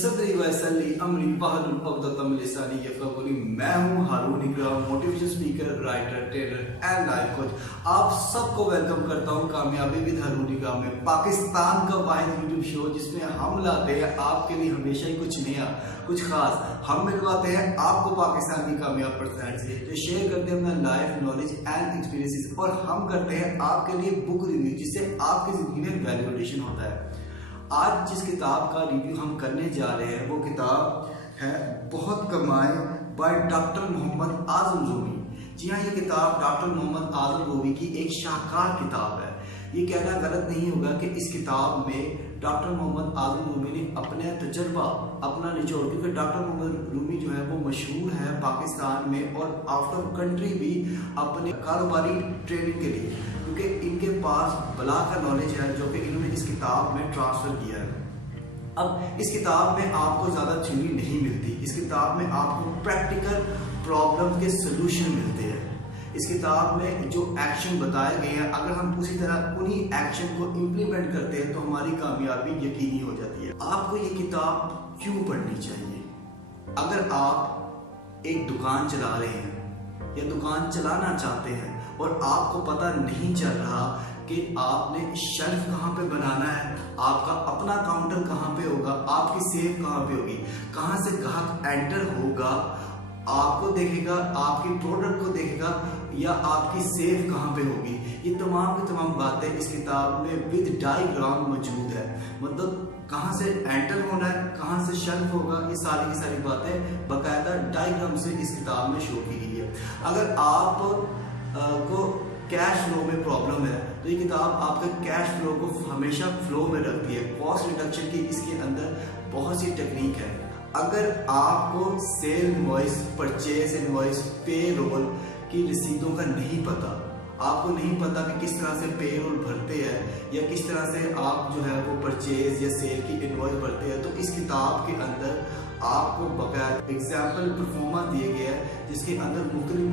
सदरी वैसली अमरी बहलुल उक़दतम लिसानी यफ़क़हू क़ौली। मैं हूँ हारून इकराम, motivation speaker, writer, trainer and life coach. आप सबको वेलकम करता हूँ कामयाबी विद हारून इकराम में, पाकिस्तान का वाहिद यूट्यूब शो जिसमें हम लाते हैं आपके लिए हमेशा ही कुछ नया, कुछ खास। हम मिलवाते हैं आपको पाकिस्तान की कामयाब पर्सनैलिटी से जो शेयर करते हैं अपना लाइफ नॉलेज एंड एक्सपीरियंसेस, और हम करते हैं आपके लिए बुक रिव्यू जिससे आपकी ज़िंदगी में वैल्यू एडिशन होता है। आज जिस किताब का रिव्यू हम करने जा रहे हैं वो किताब है बहुत कमाए बाय डॉक्टर मोहम्मद आजम रूमी। जी हाँ, ये किताब डॉक्टर मोहम्मद आजम रूमी की एक शाहकार किताब है। ये कहना गलत नहीं होगा कि इस किताब में डॉक्टर मोहम्मद आजम रूमी ने अपने तजर्बा अपना निचोड़, क्योंकि डॉक्टर मोहम्मद रूमी जो है वो मशहूर है पाकिस्तान में और आउट ऑफ कंट्री भी अपने कारोबारी ट्रेनिंग के लिए, क्योंकि इनके पास बला का नॉलेज है जो कि इन्होंने इस किताब में ट्रांसफ़र किया है। अब इस किताब में आपको ज़्यादा थ्योरी नहीं मिलती, इस किताब में आपको प्रैक्टिकल प्रॉब्लम के सोल्यूशन मिलते हैं। इस किताब में जो एक्शन बताए गए हैं, अगर हम उसी तरह उन्हीं एक्शन को इम्प्लीमेंट करते हैं तो हमारी कामयाबी यकीनी हो जाती है। आपको ये किताब क्यों पढ़नी चाहिए? अगर आप एक दुकान चला रहे हैं या दुकान चलाना चाहते हैं और आपको पता नहीं चल रहा कि आपने शेल्फ कहाँ पे बनाना है, आपका अपना काउंटर कहाँ पे होगा, आपकी सेफ कहाँ पे होगी, कहाँ से ग्राहक एंटर होगा, आपको देखेगा, आपकी प्रोडक्ट को देखेगा, या आपकी सेफ कहाँ पे होगी, ये तमाम की तमाम बातें इस किताब में विद डायग्राम मौजूद है। मतलब कहाँ से एंटर होना है, कहाँ से शेल्फ होगा, ये सारी की सारी बातें बाकायदा डायग्राम से इस किताब में शो की गई है। अगर आप को कैश फ्लो में प्रॉब्लम है तो ये किताब आपके कैश फ्लो को हमेशा फ्लो में रखती है। कॉस्ट रिडक्शन की इसके अंदर बहुत सी टेक्निक है। अगर आपको सेल इनवॉइस, परचेज इनवॉइस, पे रोल की रसीदों का नहीं पता, आपको नहीं पता कि किस तरह से पे रोल भरते हैं या किस तरह से आप जो है वो परचेज या सेल की इनवॉइस भरते हैं, तो इस किताब के अंदर आपको बकायदा एग्जाम्पल परफॉर्मा दिए गए हैं जिसके अंदर मुख्तलिफ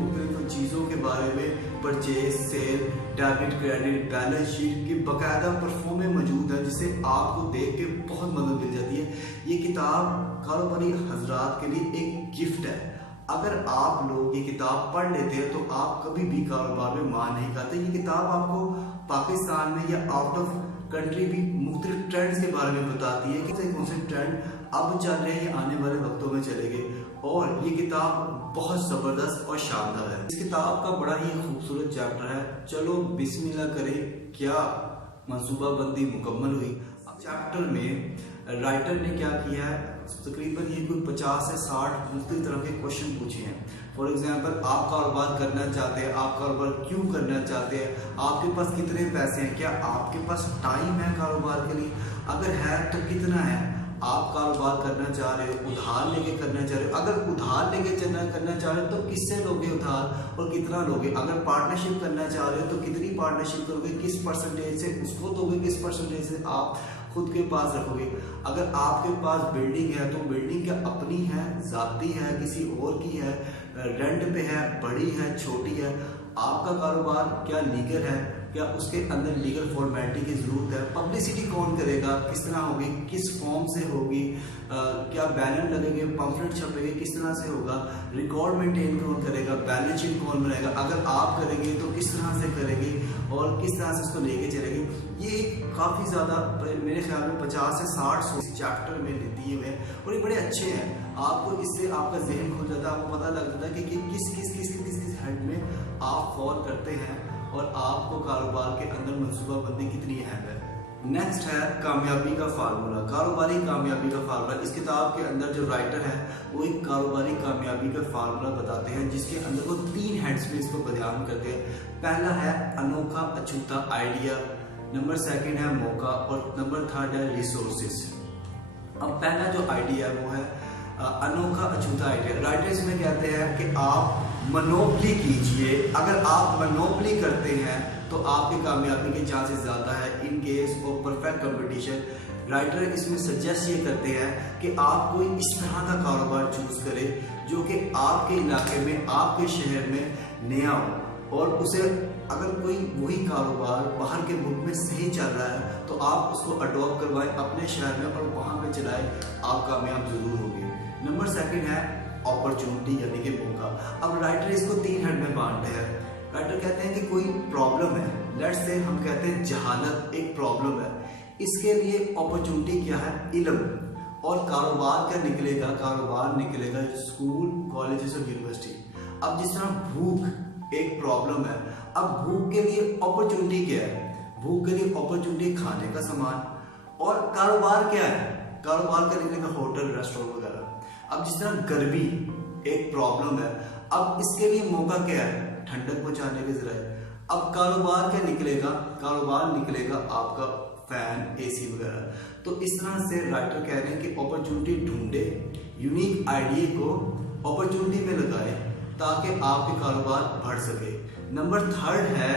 चीज़ों के बारे में, purchase, sale, debit, credit, balance sheet की बकायदा परफॉर्में मौजूद है, जिससे आपको देख के बहुत मदद मिल जाती है। ये किताब कारोबारी हजरात के लिए एक गिफ्ट है। अगर आप लोग ये किताब पढ़ लेते हैं तो आप कभी भी कारोबार में मार नहीं खाते। ये किताब आपको पाकिस्तान में या आउट ऑफ कंट्री भी मुख्तलिफ ट्रेंड्स के बारे में बताती है कि कौन से ट्रेंड अब चल रहे हैं, आने वाले वक्तों में चलेंगे, और ये किताब बहुत ज़बरदस्त और शानदार है। इस किताब का बड़ा ही खूबसूरत चैप्टर है। चलो बिस्मिल्लाह करें, क्या मंसूबाबंदी मुकम्मल हुई। चैप्टर में राइटर ने क्या किया है, तकरीबन ये कोई 50 से 60 मुख्तलिफ तरह के क्वेश्चन पूछे हैं। फॉर एग्जांपल, आप कारोबार करना चाहते हैं, आप कारोबार क्यों करना चाहते हैं, आपके पास कितने पैसे हैं, क्या आपके पास टाइम है कारोबार के लिए, अगर है तो कितना है, आप कारोबार करना चाह रहे हो, उधार लेके करना चाह रहे हो, अगर उधार लेके करना चाह रहे हो तो किससे लोगे उधार और कितना लोगे, अगर पार्टनरशिप करना चाह रहे हो तो कितनी पार्टनरशिप करोगे, किस परसेंटेज से उसको दोगे, किस परसेंटेज से आप खुद के पास रखोगे, अगर आपके पास बिल्डिंग है तो बिल्डिंग क्या अपनी है, जाती है, किसी और की है, रेंट पे है, बड़ी है, छोटी है, आपका कारोबार क्या लीगल है, क्या उसके अंदर लीगल फॉर्मेलिटी की ज़रूरत है, पब्लिसिटी कौन करेगा, किस तरह होगी, किस फॉर्म से होगी, क्या बैनर लगेंगे, पम्फलेट छपेंगे, किस तरह से होगा, रिकॉर्ड मेंटेन कौन करेगा, बैलेंस शीट कौन बनाएगा, अगर आप करेंगे तो किस तरह से करेंगे और किस तरह से उसको लेके चलेंगे। ये काफ़ी ज़्यादा मेरे ख्याल में 50 से 60 चैप्टर में दिए हुए हैं और ये बड़े अच्छे हैं। आपको इससे आपका जहन खुल जाता है, आपको पता लग जाता है कि किस किस किस किस किस हेड में आप फॉल करते हैं और आपको कारोबार के अंदर मनसूबाबंदी कितनी अहम है। नेक्स्ट है कामयाबी का फार्मूला, कारोबारी कामयाबी का फार्मूला। इस किताब के अंदर जो राइटर है वो एक कारोबारी कामयाबी का फार्मूला बताते हैं जिसके अंदर वो 3 हेड्स में इसको बयान करते हैं। पहला है अनोखा अछूता आइडिया, नंबर 2 है मौका, और नंबर 3 है रिसोर्सेस। अब पहला जो आइडिया वो है अनोखा अछूता आइडिया। राइटर इसमें कहते हैं कि आप मोनोपली कीजिए, अगर आप मोनोपली करते हैं तो आपकी कामयाबी के चांसेस ज़्यादा है in case of perfect competition. Writer इसमें सजेस्ट ये करते हैं कि आप कोई इस तरह का कारोबार चूज करें जो कि आपके इलाके में, आपके शहर में नया हो और उसे अगर कोई वही कारोबार बाहर के मुल्क में सही चल रहा है तो आप उसको अडॉप्ट करवाएं अपने शहर में और वहाँ पे चलाएं, आप कामयाब जरूर होंगे। नंबर सेकंड है अपॉर्चुनिटी यानी कि मौका। अब राइटर इसको 3 हेड में बांटते हैं। राइटर कहते हैं कि कोई प्रॉब्लम है, लेट्स से हम कहते हैं जहालत एक प्रॉब्लम है, इसके लिए अपॉर्चुनिटी क्या है, इल्म। और कारोबार क्या निकलेगा, कारोबार निकलेगा स्कूल, कॉलेजेस और यूनिवर्सिटी। अब जिस तरह भूख एक प्रॉब्लम है, अब भूख के लिए अपॉर्चुनिटी क्या है, भूख के लिए अपॉर्चुनिटी खाने का सामान। और कारोबार क्या है, कारोबार का निकलेगा होटल, रेस्टोरेंट वगैरह। अब जिस तरह गर्मी एक प्रॉब्लम है, अब इसके लिए मौका क्या है, ठंडक पहुंचाने के जरिए। अब कारोबार क्या निकलेगा, कारोबार निकलेगा आपका फैन, एसी वगैरह। तो इस तरह से राइटर कह रहे हैं कि अपॉर्चुनिटी ढूंढे, यूनिक आइडिया को अपॉर्चुनिटी में लगाए ताकि आपके कारोबार बढ़ सके। नंबर 3 है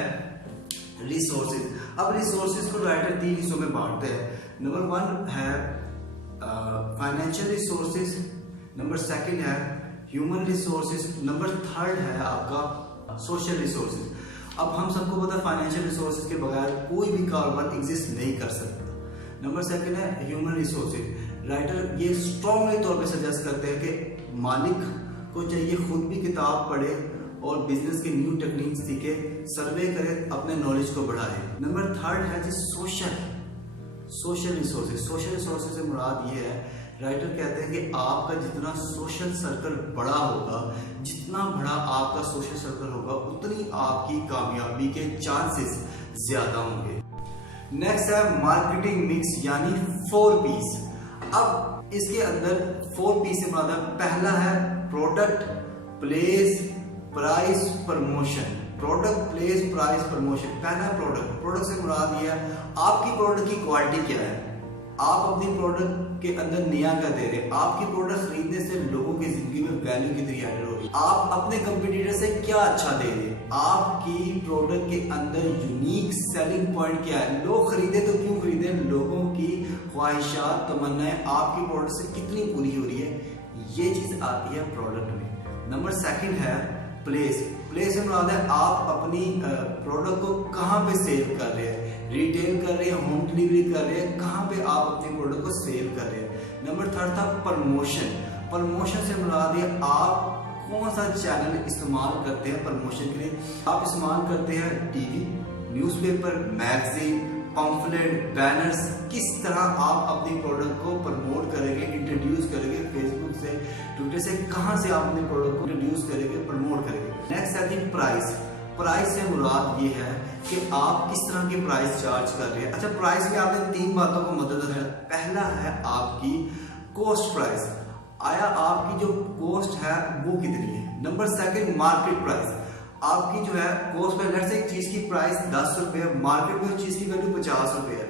रिसोर्सेज। अब रिसोर्सेज को राइटर 3 हिस्सों में बांटते हैं। नंबर 1 है फाइनेंशियल रिसोर्सेज, नंबर 2 है ह्यूमन रिसोर्सेज, नंबर 3 है आपका सोशल रिसोर्सेज। अब हम सबको पता है फाइनेंशियल रिसोर्सेज के बगैर कोई भी कारोबार एग्जिस्ट नहीं कर सकता। नंबर 2 है ह्यूमन रिसोर्सेज। राइटर ये स्ट्रॉन्गली तौर पे सजेस्ट करते हैं कि मालिक को चाहिए खुद भी किताब पढ़े और बिजनेस की न्यू टेक्निक सीखे, सर्वे करे, अपने नॉलेज को बढ़ाए। नंबर 3 है जी सोशल रिसोर्सेज। सोशल रिसोर्सेज से मुराद ये है, राइटर कहते हैं कि आपका जितना सोशल सर्कल बड़ा होगा, जितना बड़ा आपका सोशल सर्कल होगा, उतनी आपकी कामयाबी के चांसेस ज्यादा होंगे। नेक्स्ट है मार्केटिंग मिक्स यानी 4Ps। अब इसके अंदर 4P से मुराद है, पहला है product, place, price, promotion. Product, place, price, promotion. पहला प्रोडक्ट। प्रोडक्ट से मुराद ये है आपकी प्रोडक्ट की क्वालिटी क्या है, आप अपनी प्रोडक्ट के अंदर नया क्या दे रहे हैं, आपकी प्रोडक्ट खरीदने से लोगों की जिंदगी में वैल्यू कितनी एडेड हो रही है, आप अपने कंपटीटर से क्या अच्छा दे रहे हैं, आपकी प्रोडक्ट के अंदर यूनिक सेलिंग पॉइंट क्या है, लोग खरीदे तो क्यों खरीदे, लोगों की ख्वाहिशात, तमन्नाएं आपकी प्रोडक्ट से कितनी पूरी हो रही है, ये चीज आती है प्रोडक्ट में। नंबर 2 है प्लेस। प्लेस से मुराद है आप अपनी प्रोडक्ट को कहाँ पे सेल कर रहे हैं, रिटेल कर रहे हैं, होम डिलीवरी कर रहे हैं, कहाँ पे आप अपनी प्रोडक्ट को सेल कर रहे हैं। नंबर 3 था प्रमोशन। प्रमोशन से मुराद है आप कौन सा चैनल इस्तेमाल करते हैं प्रमोशन के लिए। आप इस्तेमाल करते हैं TV, newspaper, magazine, pamphlet, banners. किस तरह आप अपनी प्रोडक्ट को प्रमोट करेंगे, इंट्रोड्यूस करेंगे, फेसबुक से, ट्विटर से, कहां से आप अपने प्रोडक्ट को इंट्रोड्यूस करेंगे, प्रमोट करेंगे। नेक्स्ट है प्राइस। प्राइस से मुराद ये है कि आप किस तरह की प्राइस चार्ज कर रहे हैं। अच्छा, प्राइस में आपने 3 बातों को मद्देनजर है। पहला है आपकी कॉस्ट प्राइस, आया आपकी जो कॉस्ट है वो कितनी है। नंबर 2 मार्केट प्राइस, आपकी जो है कॉस्ट पे लेट्स से एक चीज की प्राइस 10 रुपए, मार्केट में उस चीज की वैल्यू 50 रुपए है।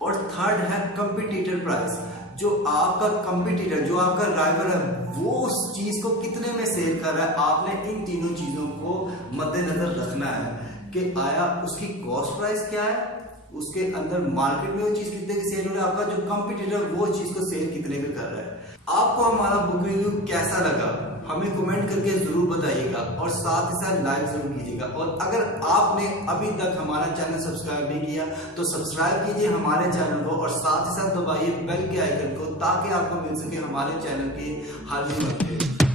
और 3 है कंपटीटर प्राइस, जो आपका कंपटीटर, जो आपका राइवल है, वो उस चीज को कितने में सेल कर रहा है। आपने इन तीनों चीजों को मद्देनजर रखना है कि आया उसकी कॉस्ट प्राइस क्या है, उसके अंदर मार्केट में वो चीज कितने की सेल हो रहा है, आपका जो कंपटीटर वो चीज को सेल कितने में कर रहा है। आपको हमारा बुक रिव्यू कैसा लगा हमें कमेंट करके जरूर बताइएगा और साथ ही साथ लाइक जरूर कीजिएगा। और अगर आपने अभी तक हमारा चैनल सब्सक्राइब नहीं किया तो सब्सक्राइब कीजिए हमारे चैनल को और साथ ही साथ दबाइए बेल के आइकन को ताकि आपको मिल सके हमारे चैनल की हर वीडियो।